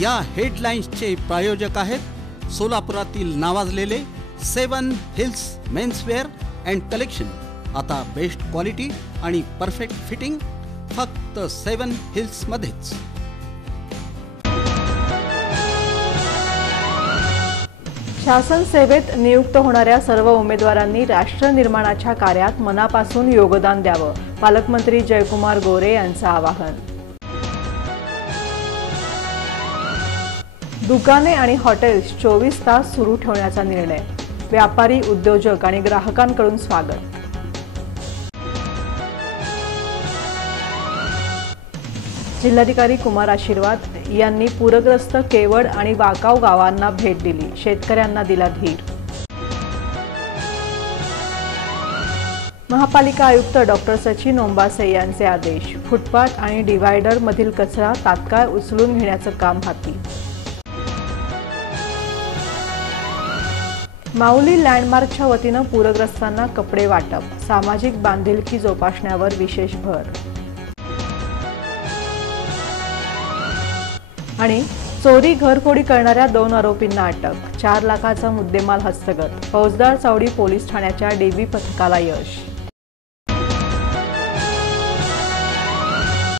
या हेडलाईन्सचे प्रायोजक आहेत सोलापुरातील नावाजलेले 7 हिल्स मेन्सवेअर अँड कलेक्शन। आता बेस्ट क्वालिटी आणि परफेक्ट फिटिंग फक्त 7 हिल्स मध्येच। शासन सेवेत नियुक्त होणाऱ्या सर्व उमेदवारांनी राष्ट्र निर्माणाच्या कार्यात मनापासून योगदान द्यावं, पालकमंत्री जयकुमार गोरे यांचं आवाहन। दुकाने आणि हॉटेल्स 24 तास सुरू ठेवण्याचा निर्णय, व्यापारी, उद्योजक आणि ग्राहकांकडून स्वागत। जिल्हाधिकारी कुमार आशीर्वाद यांनी पूरग्रस्त केवड आणि वाकाव गावांना भेट दिली, शेतकऱ्यांना दिला धीर। महापालिका आयुक्त डॉक्टर सचिन ओंबासे यांचे आदेश, फुटपाथ आणि डिव्हायडर मधील कचरा तात्काळ उचलून घेण्याचं काम हाती। माऊली लँडमार्कच्या वतीनं पूरग्रस्तांना कपडे वाटप, सामाजिक बांधिलकी जोपासण्यावर विशेष भर। आणि चोरी घरफोडी करणाऱ्या 2 आरोपींना अटक, 4 लाखाचा मुद्देमाल हस्तगत, फौजदार चावडी पोलीस ठाण्याच्या डीबी पथकाला यश।